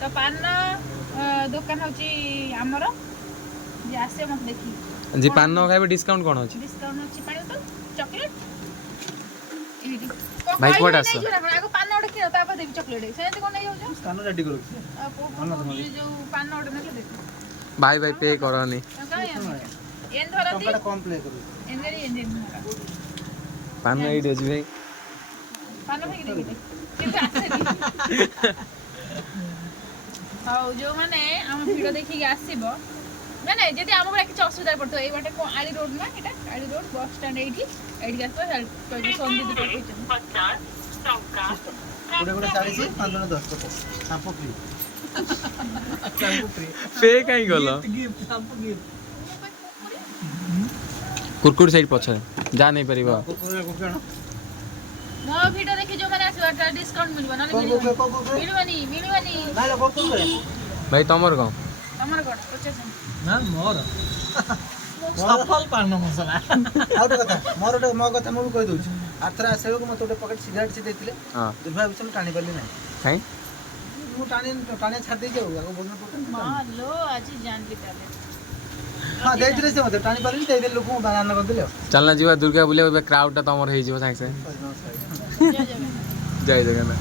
तो पान दुकान होची हमर जे आसे मत देखी जी पान न खाइबे डिस्काउंट कोन अछि डिस्काउंट होची पानी तो चॉकलेट एडी भाई कोड आस आगो पान ओडे किनो तापर देबी चॉकलेट से कोन नै हो जो स्थान रेडी करू जो पान ओडे नके देख भाई भाई पे करनी एन धरा दी टंका कम प्ले करू एन गरी एन पान एडी अछि भाई पान फेंक देबी केते आसे हाउ जो माने हम वीडियो देखि आसीबो माने जदि हम बडा किछ असुविधा पड़तो ए बाटे को आली रोड ना एटा आली रोड बस स्टैंड एठी आसो हेल्प तो जो सोन दीदी पठै छ गुडे गुडे 40 5 जन 10 50 शैम्पू फ्री शैम्पू फ्री पे काई गलो गिफ्ट शैम्पू गिफ्ट कुरकुर साइड पछ जा नहीं परिबा कुरकुरे कुरकुरे मो वीडियो देखि जो माने आसीबा डिस्काउंट मिलबो ना मिलबनी ना लो कुरकुरे भाई तमर गांव हमर गड 50 ना मोर सफल पान मसला आउट कथा मोर मो कथा मु कहि दउछ आथरा आसेबो मते ओटे पकेट सिगरेट से देतिले हां दुर्भाग्य से टाणी परली नाही काई मु टाणी छाड़ दे जाऊ आगो बोलना पकेट मालो आज जानली ताले हां देतिले से मते टाणी परली दे दे लोक बानान कर दिले चलना जीवा दुर्गा बुले क्राउड ता तमर हे जीव साइड से जय जय जय जगन्नाथ।